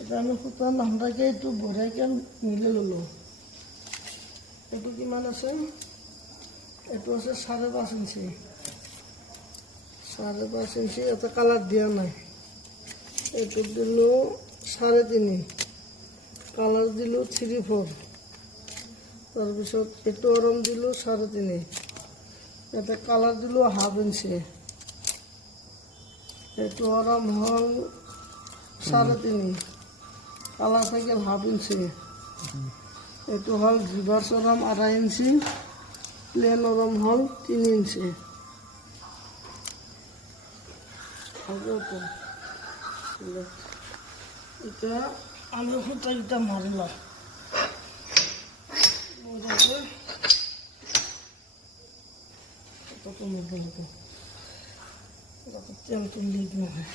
এটা আমি সূতা নামটাকে এইটো বঢ়িয়াকৈ মিলি ল'লোঁ। এইটো কিমান আছে? এইটো আছে 5.5 ইঞ্চি। 5.5 ইঞ্চি এটা কালাৰ দিয়া নাই। এইটোত দিলোঁ 3.5, কালাৰ দিলোঁ 3/4, তাৰপিছত এইটো আৰাম দিলোঁ 3.5, ইয়াতে কালাৰ দিলোঁ 1/2 ইঞ্চি, এইটো আৰাম হ'ল 3.5, কালাৰ থাকিল 1/2 ইঞ্চি, এইটো হ'ল ৰিভাৰ্ছ আৰাম 2.5 ইঞ্চি, প্লেন আৰাম হ'ল 3 ইঞ্চি। এতিয়া আমি সূতাকেইটা মাৰি লওঁ। তেলটো লিক নহয়।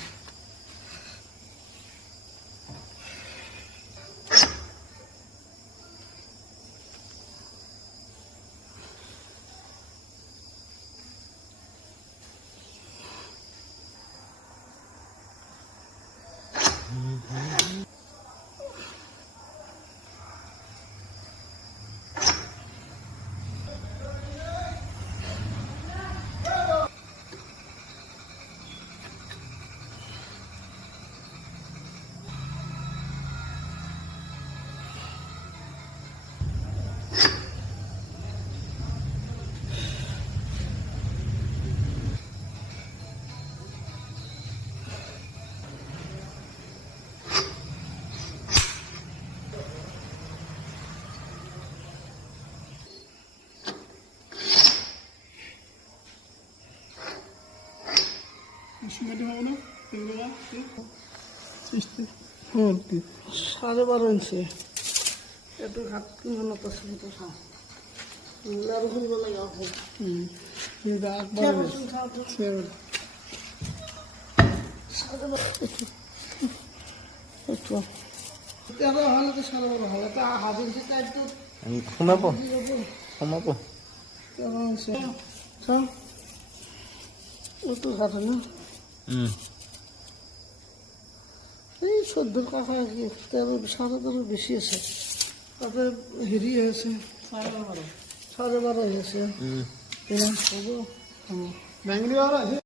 Sister. 12.5 ইঞ্চি। এইটো হাত কিমানত আছে সেইটো চাওঁ। আৰু শুনিব লাগে এইটো ঘাটে না এই 14 কাষা 13.5 বেছি আছে, তাতে হেৰি আছে 12.5 আছে। হ'ব Bangalore.